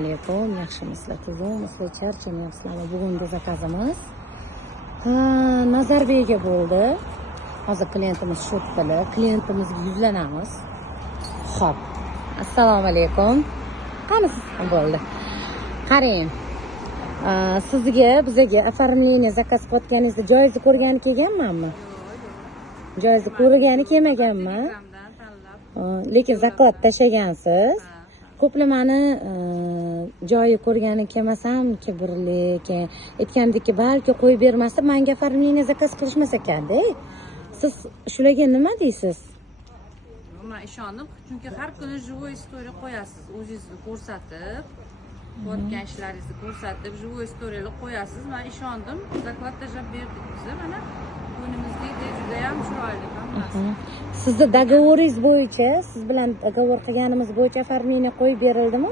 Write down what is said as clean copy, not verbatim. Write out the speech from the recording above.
alaykum. Yaxshimisizlar? Tuzukmisizlar? Charchamayapsizlarmi? Bugungi zakazimiz Nazarbekga bo'ldi. Hozir klientimiz shu puli. Klientimizga yuzlanamiz. Xo'p. Assalomu alaykum. Qanisiz bo'ldi? Qarang. Sizga, bizga оформление zakaz qilayotganingizda joyizni ko'rgani kelganmanmi? Joyizni ko'rgani kelmaganman. Lekin zaklad tashlagansiz. Qo'plamani joyi ko'rgani kelmasam, kibrlik, aytgandiki, balki qo'yib bermasa, menga оформление zakaz qilishmas ekanda. Siz shularga nima deysiz? Men ishondim, chunki har kuni живой story qo'yasiz. O'zingizni ko'rsatib, qilayotgan ishlaringizni ko'rsatib, живой storylar qo'yasiz. Men ishondim, zaklad tashlab berdik biz. Mana kunimizga juda ham chiroyli hammasi. Sizda dogovoringiz bo'yicha, siz bilan dogovor qilganimiz bo'yicha оформление qo'yib berildimi?